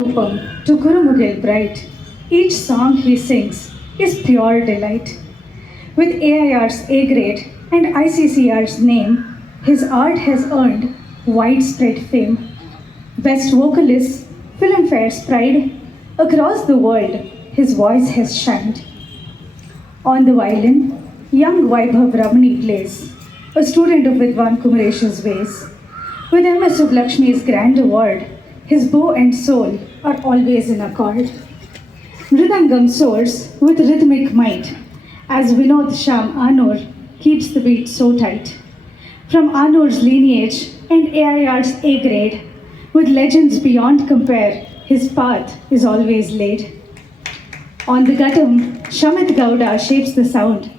Rupam to Gurumugil bright. Each song he sings is pure delight. With AIR's A grade and ICCR's name, his art has earned widespread fame. Best vocalist, Filmfare's pride, across the world his voice has shined. On the violin, young Vaibhav Ramani plays, a student of Vidwan Kumaresh's ways. With MS Sublakshmi's grand award, his bow and soul are always in accord. Mridangam soars with rhythmic might, as Vinod Sham Anur keeps the beat so tight. From Anur's lineage and AIR's A grade, with legends beyond compare, his path is always laid. On the Gatam, Shamit Gowda shapes the sound.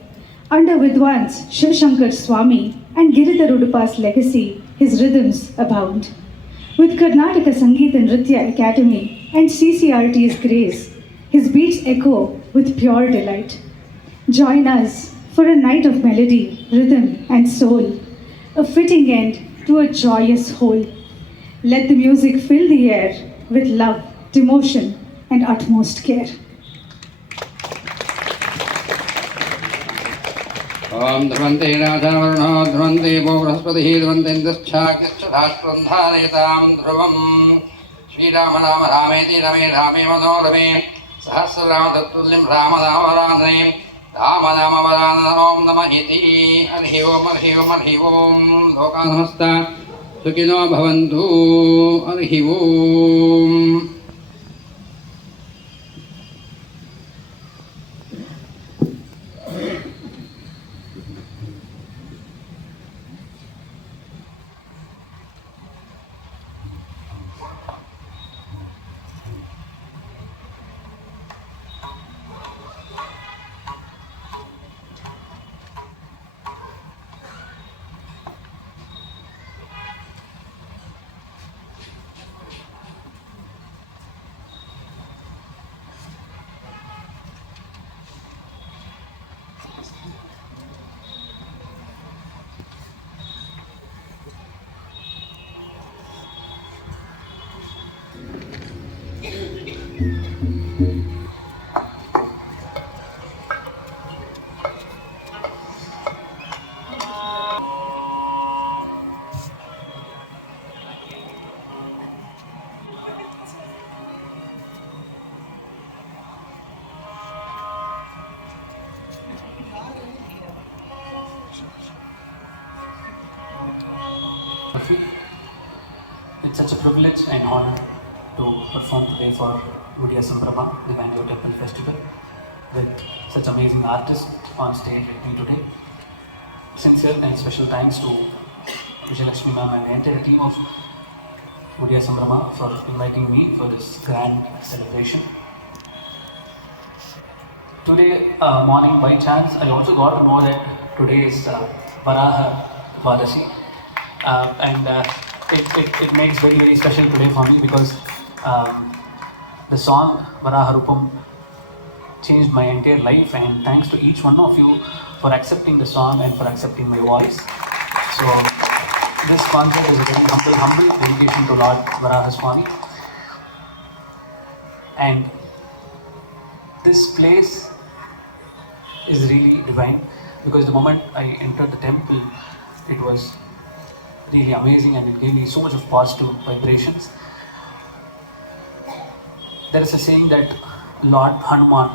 Under Vidwans, Shiv Shankar Swami and Giridhar Udupa's legacy, his rhythms abound. With Karnataka Sangeet and Nritya Academy and CCRT's grace, his beats echo with pure delight. Join us for a night of melody, rhythm, and soul, a fitting end to a joyous whole. Let the music fill the air with love, devotion, and utmost care. ॐ ध्रुवन्ते राजावरुणो ध्रुवन्ते वो बृहस्पतिः ध्रुवन्तेन्दश्चाग्निश्चधाष्ट्रं धारयतां ध्रुवम् श्रीराम राम रामेति रमे रामे मनोरमे सहस्रनाम तत्तुल्यं रामनामवरानने रामनामवरानन ॐ नमः इति हरिः ॐ लोकाः समस्ता सुखिनो भवन्तु हरिः ॐ It's such a privilege and honor to perform today for Gaudiya Sambrama, the Bangalore Temple Festival, with such amazing artists on stage with me today. Sincere and special thanks to Vijayalakshmi ma'am and the entire team of Gaudiya Sambrama for inviting me for this grand celebration. Today morning, by chance, I also got to know that today is Varaha Dwadasi. It makes very special today for me because the song Varaha Rupam changed my entire life, and thanks to each one of you for accepting the song and for accepting my voice. So this concert is a very humble dedication to Lord Varaha Swami, and this place is really divine because the moment I entered the temple, it was really amazing and it gave me so much of positive vibrations. There is a saying that Lord Hanuman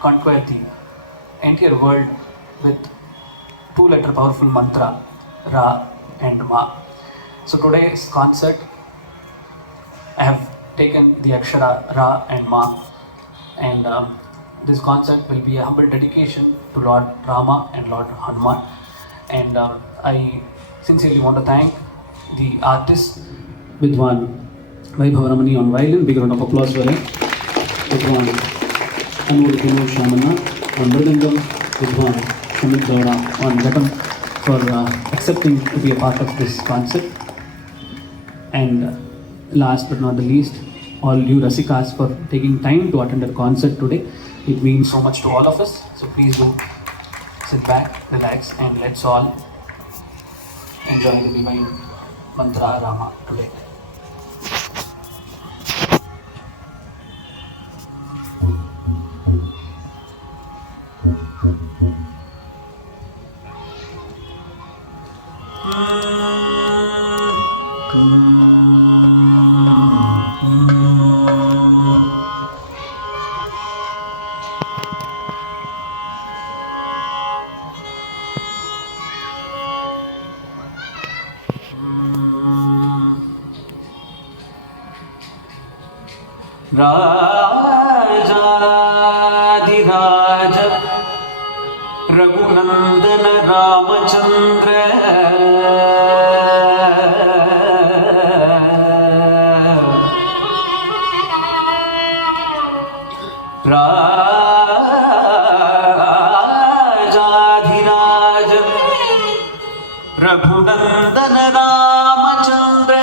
conquered the entire world with two-letter powerful mantra, Ra and Ma. So today's concert, I have taken the Akshara Ra and Ma, and this concert will be a humble dedication to Lord Rama and Lord Hanuman. And I sincerely want to thank the artists, Vidwan Vaibhav Ramani on violin, big round of applause for him. Vidwan Anur Vinod Shamana on mridangam, Vidwan Shamit Gowda on Gatam for accepting to be a part of this concert. And last but not the least, all you Rasikas for taking time to attend the concert today. It means so much to all of us. So please do sit back, relax, and let's all enjoy the divine mantra Rama today. राजाधिराज रघुनंदन रामचंद्र राजाधिराज रघुनंदन रामचंद्र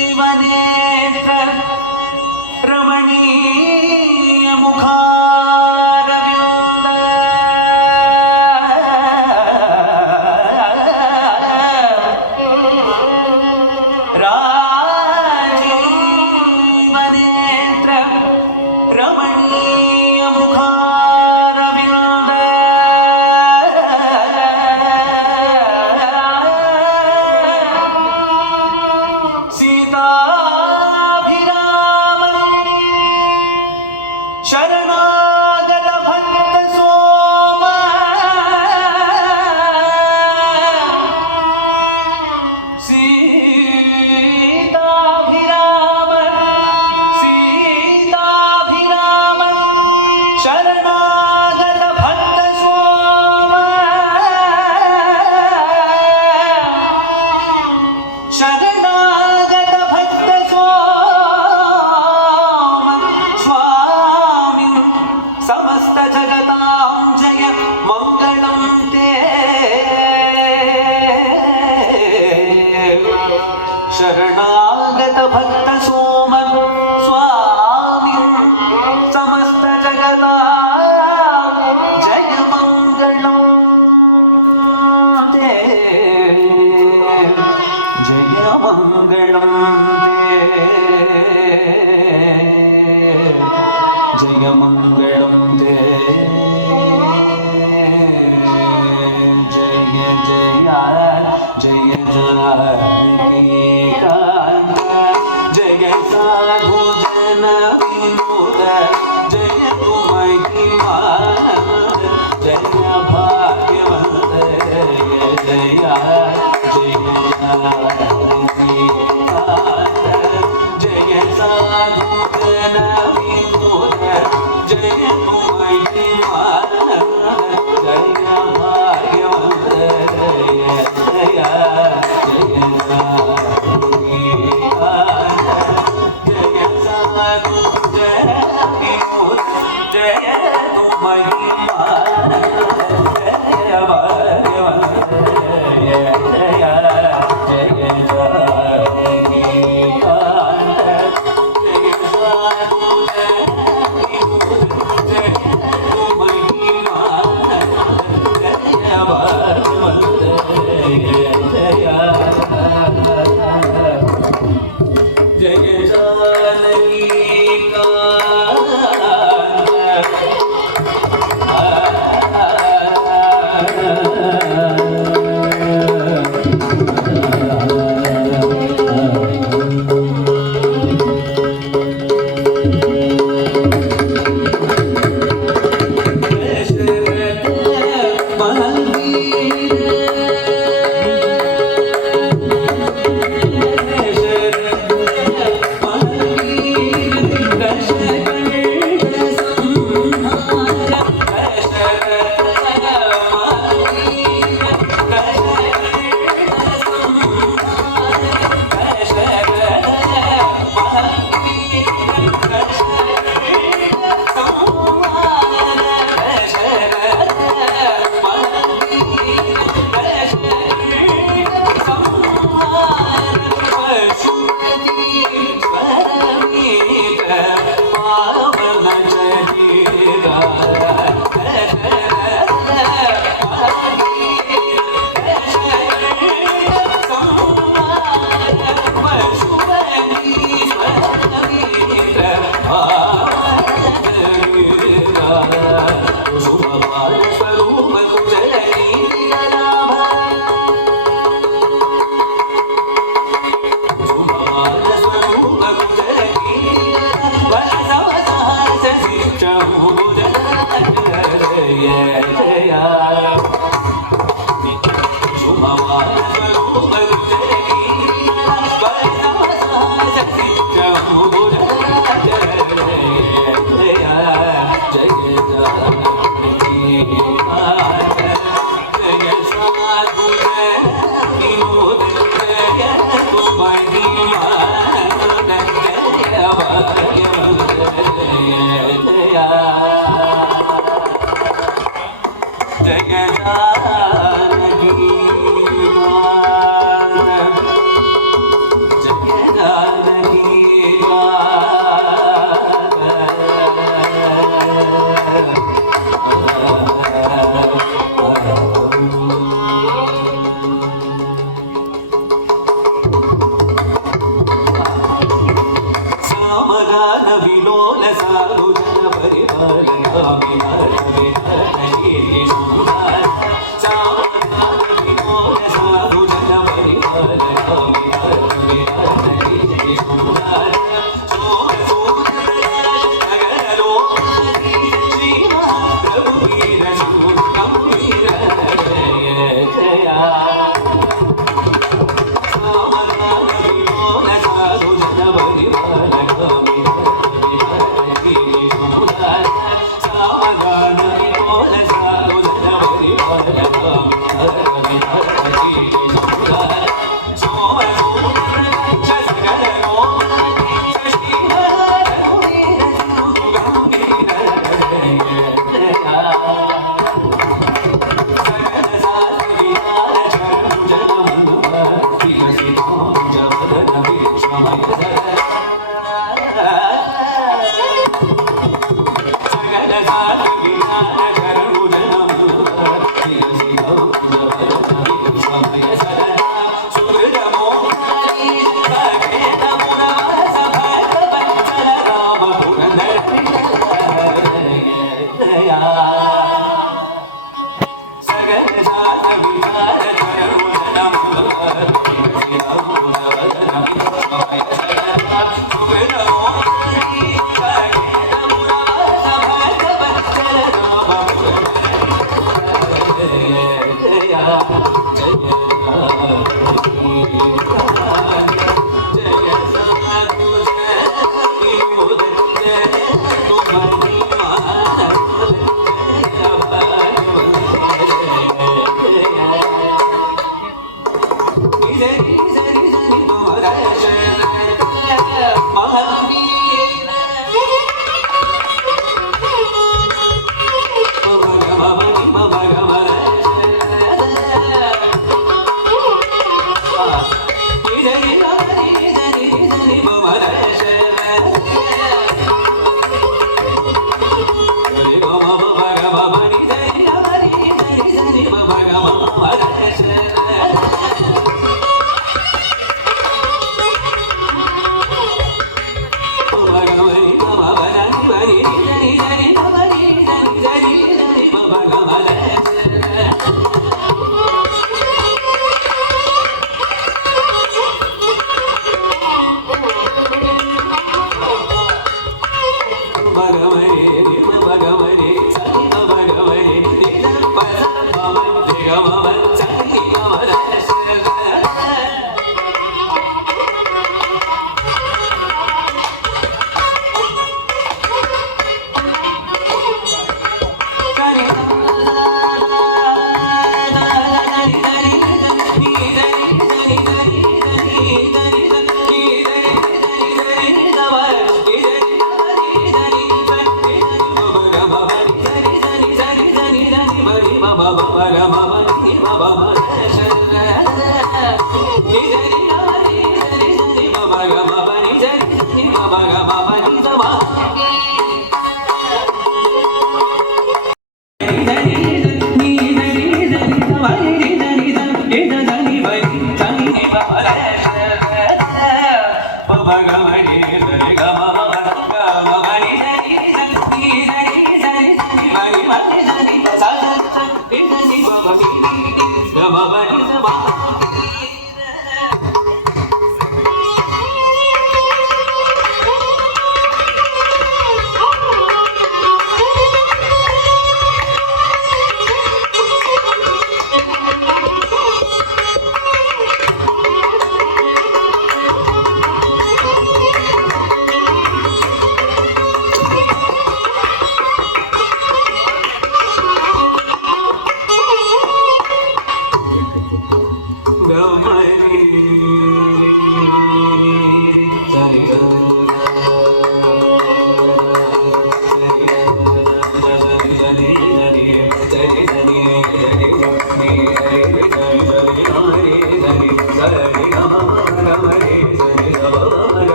राजीवनेत्र रमणीय मुखारविंद राजीवनेत्र रमणीय मुखारविंद सीताभिराम शरणागत भक्त सोम सीताभिराम शरणागत भक्त सोम शरणागत भक्त सोम स्वामी समस्त जगतां जय मंगलं ते शरणागत भक्त सोम स्वामी समस्त जगतां जय मंगलं ते जय मंगलं ते जय मंगलं ते जय जय जय जानकीकान्त जय साधु जन विनोद जय तु महिमा जय भाग्यवन्त जय जय जय साधु जन विनोद जय तु महिमा जय भाग्यवन्त जय जय साधु जन विनोद जय तु महिमा जय भाग्यवन्त जय Baba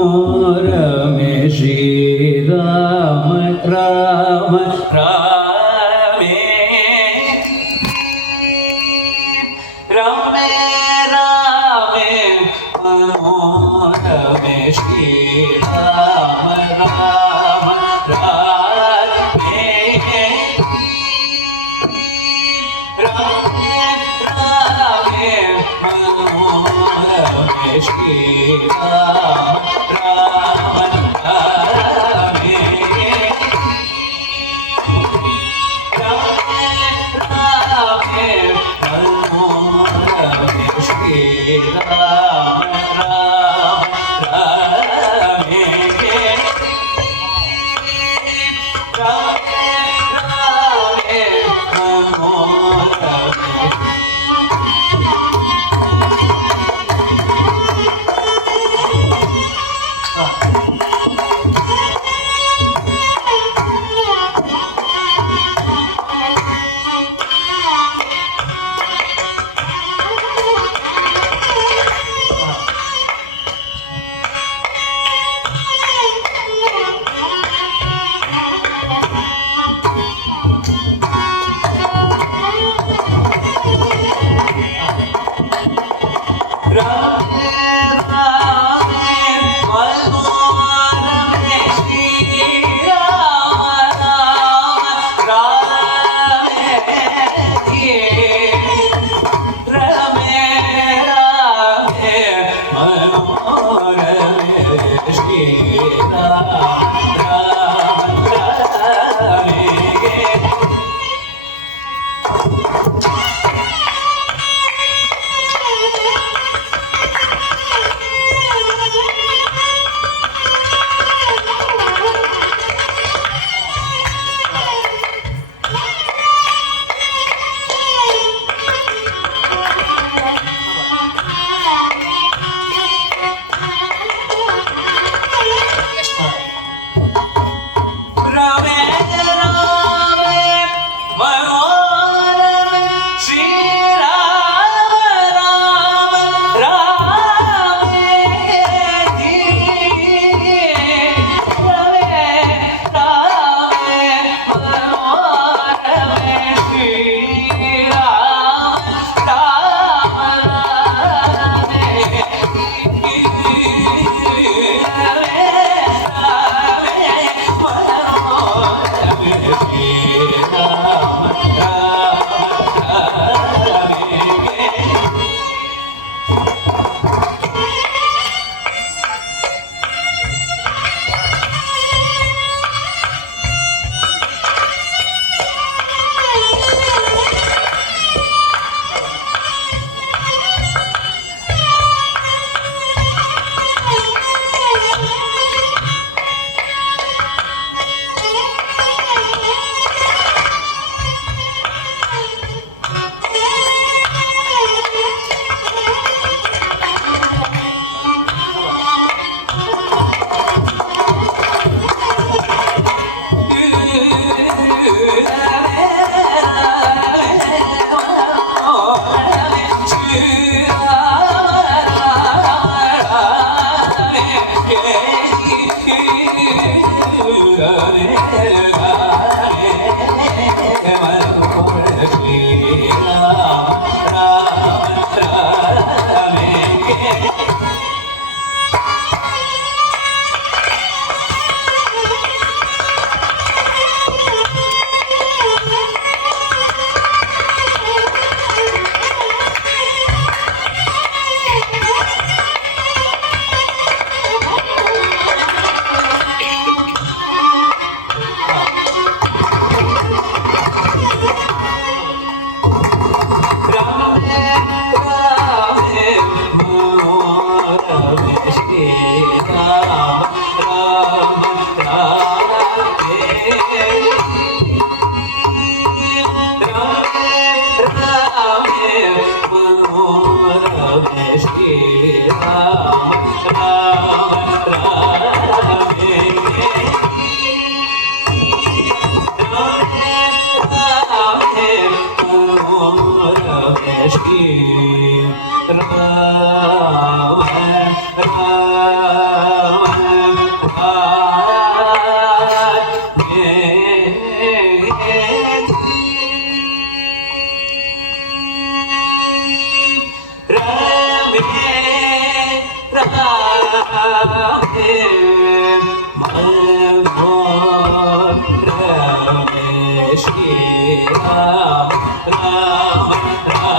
मनोरमे श्रीराम राम रामे रमे रामे मनोरमे श्रीराम राम रामे रामे रामे मनोरमे Shriram Shri Ram, Ram, Rame.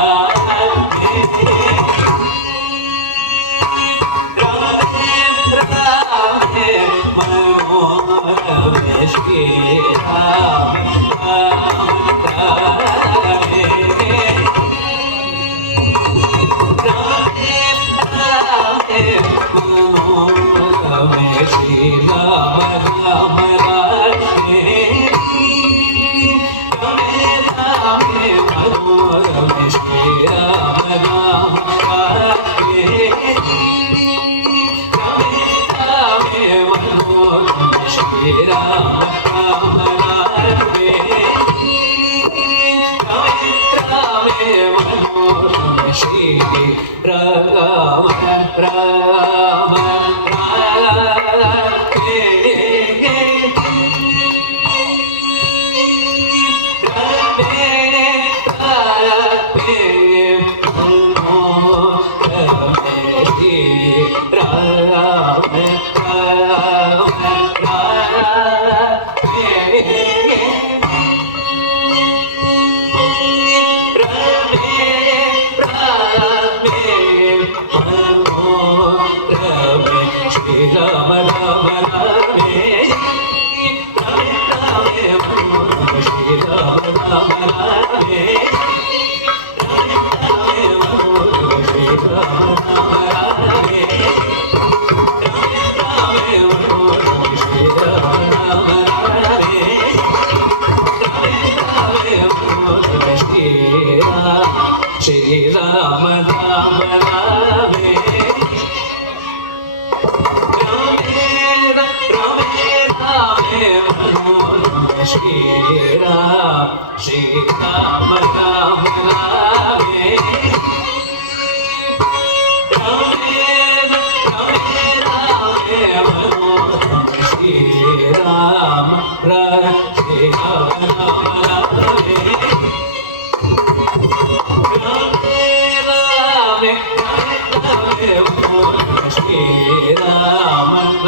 Rame, Manore, Shri Ram,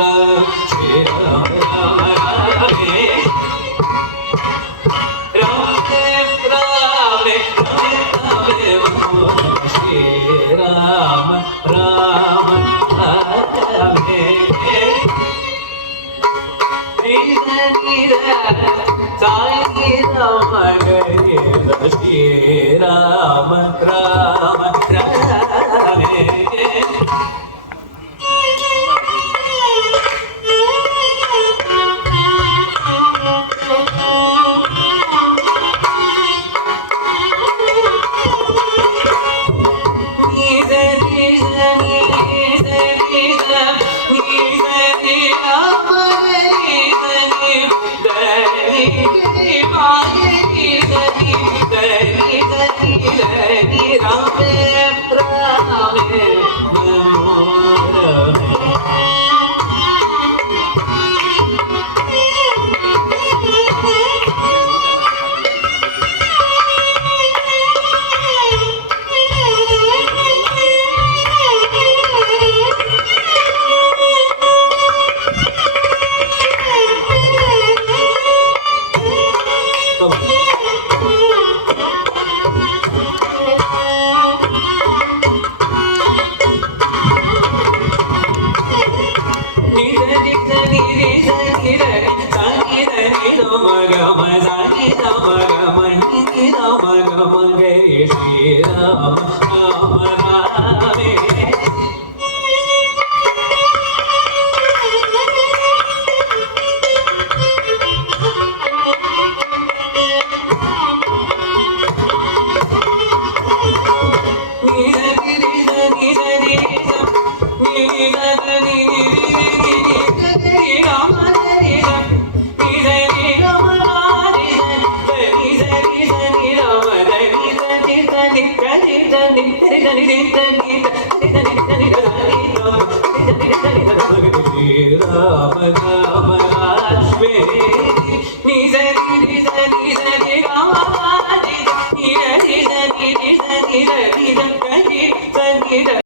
Ram, Rame. Ram